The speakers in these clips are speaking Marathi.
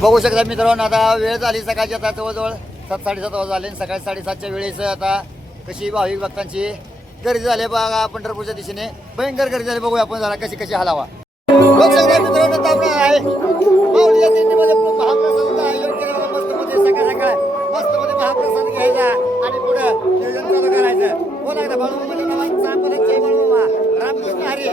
बघू शकता मित्रांनो, आता वेळ झाली सकाळची, आता जवळजवळ 7-7:30 वाजता झाले. सकाळी 7:30च्या वेळेस आता कशी भाविक भक्तांची गर्दी झाली बघा पंढरपूरच्या दिशेने. भयंकर गर्दी झाली. बघूया आपण जरा कशी हलावा. बघू शकता मित्रांनो, तापला आहे माऊली या दिंडीमध्ये महाप्रसाद आयोजन केलं मस्त मध्ये. सकाळ मस्त मध्ये महाप्रसाद घ्यायचा आणि पुढं नियोजन चालू करायचं. बोला एकदा बाळूमामा रामकृष्ण हरी.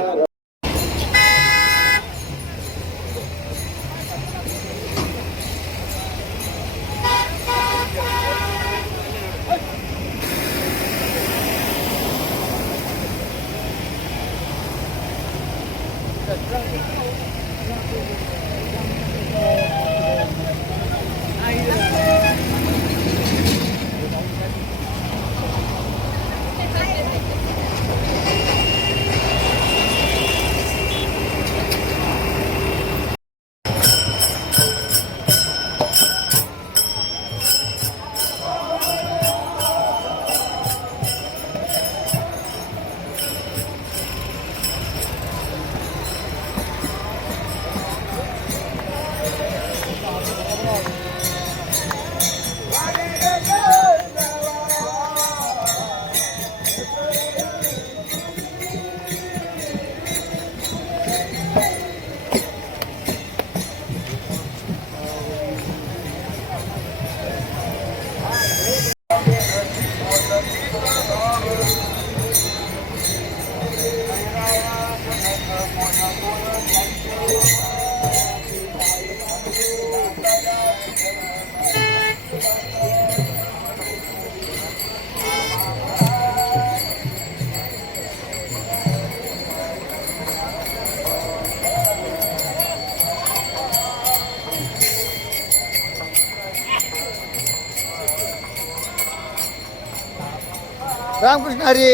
रामकृष्ण हरी.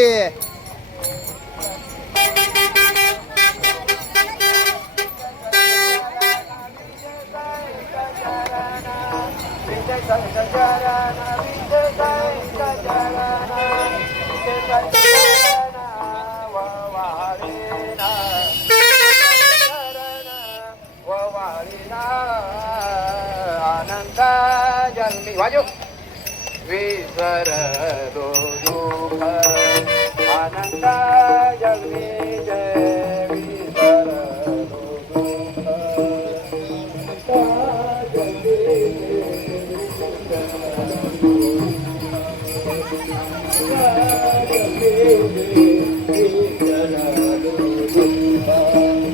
आनंद जन्मी वाजो विसर दो दुःख आनंद जन्मी जय विसर दो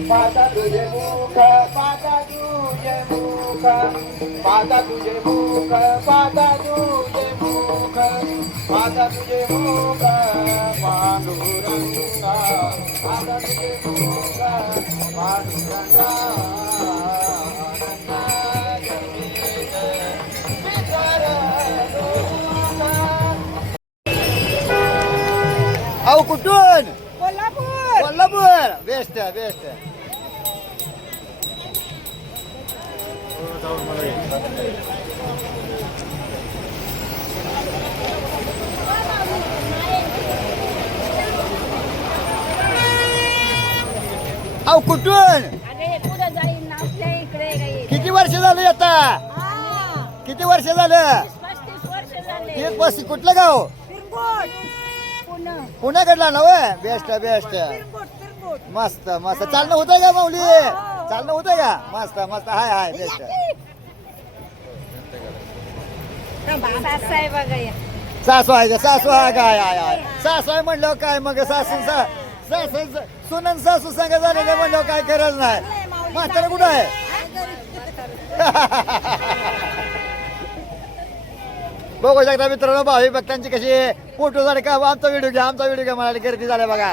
पाता तुझे मुख पाता तुझे मुख पाता तुझे मुख पाता तुझे मुख पाता तुझे मुख पांडुरंगा पाता तुझे मुख पांडुरंगा अहो कुठून? कोल्हापूर. कोल्हापूर. बेस्ट. अहो कुठून? किती वर्ष झाली आता? किती वर्ष झालं? 35. कुठलं गाव? पुण्याकडला ना वय. बेस्ट. मस्त चालणं होतंय का माऊली? चालणं होतंय का? मस्त हाय बेस्ट. सासू आहे काय? सासू आहे म्हणलं काय मग? सासू सुनन सासू सांगा झालेलं म्हणलं काय गरज नाही. म्हातारा कुठं आहे? बघू शकता मित्रांनो, भावी भक्तांची कशी फोटो झाले का? आमचा व्हिडिओ घ्या म्हणाले. गर्दी झाल्या बघा.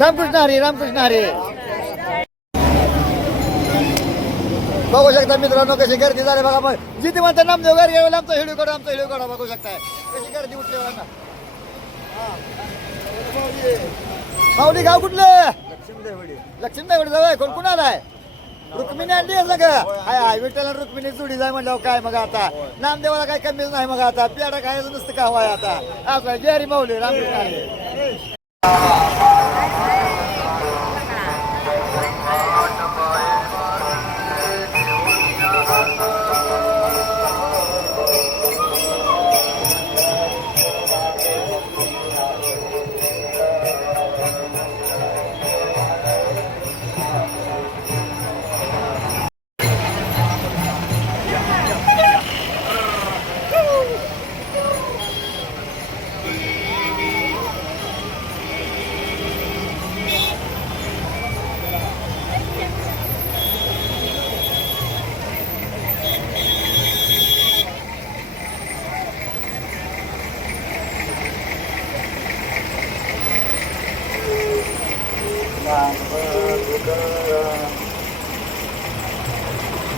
रामकृष्ण हरी. बघू शकता मित्रांनो कशी गर्दी झाली बघा. मग जिथे म्हणतात नामदेव गाडी घ्यायला आमचा व्हिडिओ काढा. बघू शकताय कशी गर्दी उठली बघा. माऊली गाव कुठलं? लक्ष्मीदेवडी जाऊ. कोण कोण आलाय? रुक्मिणी आणली आहे सगळं. हाय विठ्ठल रुक्मिणी जोडी जाय म्हणलं काय मग आता नामदेवाला काय कमीच नाही. मग आता पेडा खायचं नुसतं का हवाय आता. असं जय हरी माऊली. रामकृष्ण.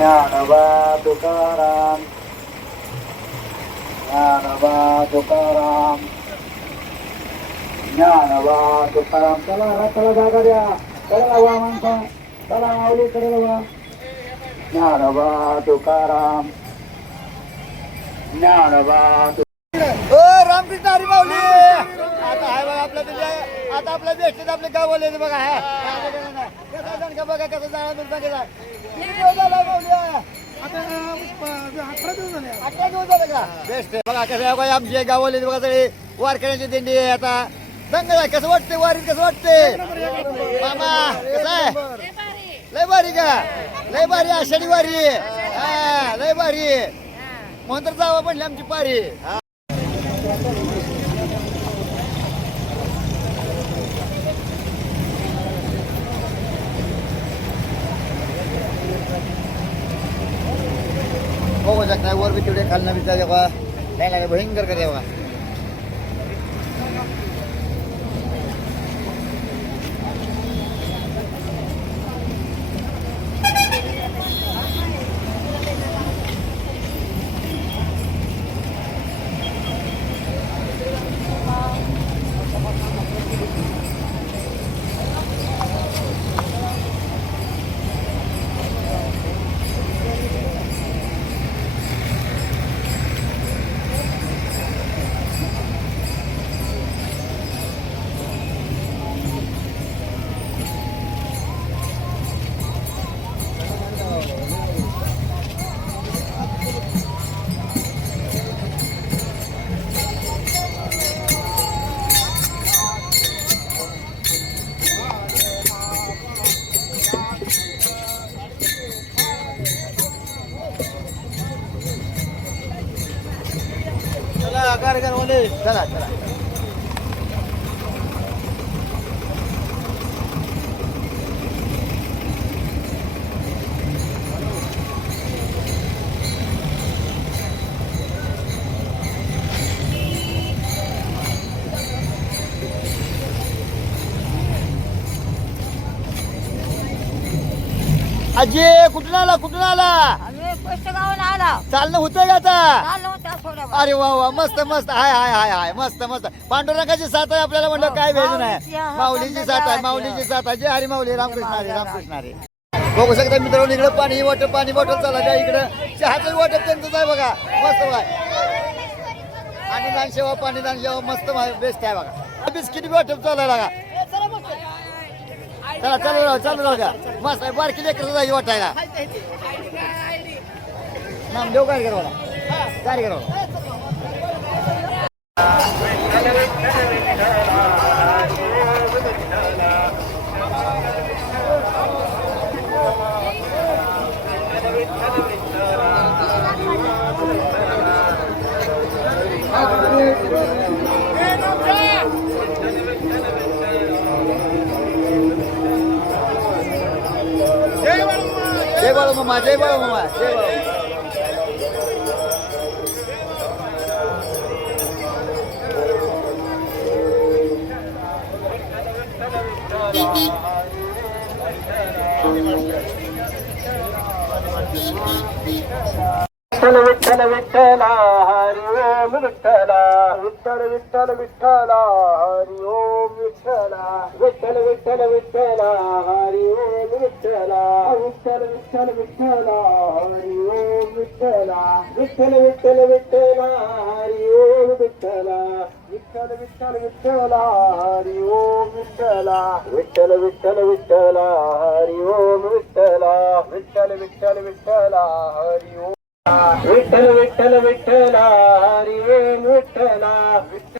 ज्ञानोबा तुकाराम ज्ञानोबा तुकाराम ज्ञानोबा तुकाराम. चला चला जागा द्या. चला लावा माणसा. चला माऊली कडे लावा. ज्ञानोबा तुकाराम ज्ञानोबा. ओ रामकृष्ण हरी माऊली. आता आहे बघा आपल्या तुझ्या आता आपल्या बेस्टीत आपले गाव बोलले बघा. कसा जण का बघा कसं जाणार तुमचा गेला. किती दिवस झाला माऊली. 18 दिवस झाले का. बेस्ट आहे बघा कसं आहे बघा आमचे गाव बोलले बघा सगळे वारकऱ्यांची दिंडी आहे. आता दंगल आहे. कसं वाटते वारीत कसं वाटते मामा कसं आहे. लय भारी का लय भारी आषाढी वारी. हा लय भारी म्हणून तर जावं म्हणली आमची पारी. बघू शकता वर बी तेवढे खालना बिचा तेव्हा काय लागेल भयंकर करे बघा. चला कार्यक्रम मध्ये चला चला. आजी कुठून आला कुठून आला. आम्ही पुस्तकावरून आला. चालणं होतंय का आता. चाललो त्या थोड्या अरे वा वा मस्त मस्त हाय हाय हाय हाय मस्त मस्त. पांडुरंगाची साथ आहे आपल्याला म्हणलं काय वेळ नाही. माऊलीची साथ आहे माऊलीची साथ आहे. जय हरी माऊली रामकृष्ण हरी रामकृष्ण हरी. बघू शकता मित्रांनो इकडे पाणी बॉटल चालला त्या इकडे चहाचं बॉटल त्यांचंच आहे बघा मस्त बघा. आणि दानसेवा पाणी दानसेवा मस्त बेस्ट आहे बघा. बिस्किट बॉटल चालायला लागा. चला चालू राहू द्या मस्त आहे. बारकी लेकर जायची वाटायला नामदेव काय करा काय करा. जय बाळू मामा जय बाळू मामा जय बाळू. विठ्ठल विठ्ठल हरि ओम विठ्ठला विठ्ठल विठ्ठल विठ्ठला हरि ओम विठ्ठला विठ्ठल विठ्ठल विठ्ठला हरि ओम विठ्ठला विठ्ठल विठ्ठल विठ्ठला हरि ओम विठ्ठला विठ्ठल विठ्ठल विठ्ठला हरि ओम विठ्ठला विठ्ठल विठ्ठल विठ्ठला हरि ओम विठ्ठला विठ्ठल विठ्ठल विठ्ठला हरि ओम विठ्ठला विठ्ठल विठ्ठल विठ्ठला हरि ओम विठ्ठल विठ्ठल विठ्ठला हरि ओम विठ्ठला.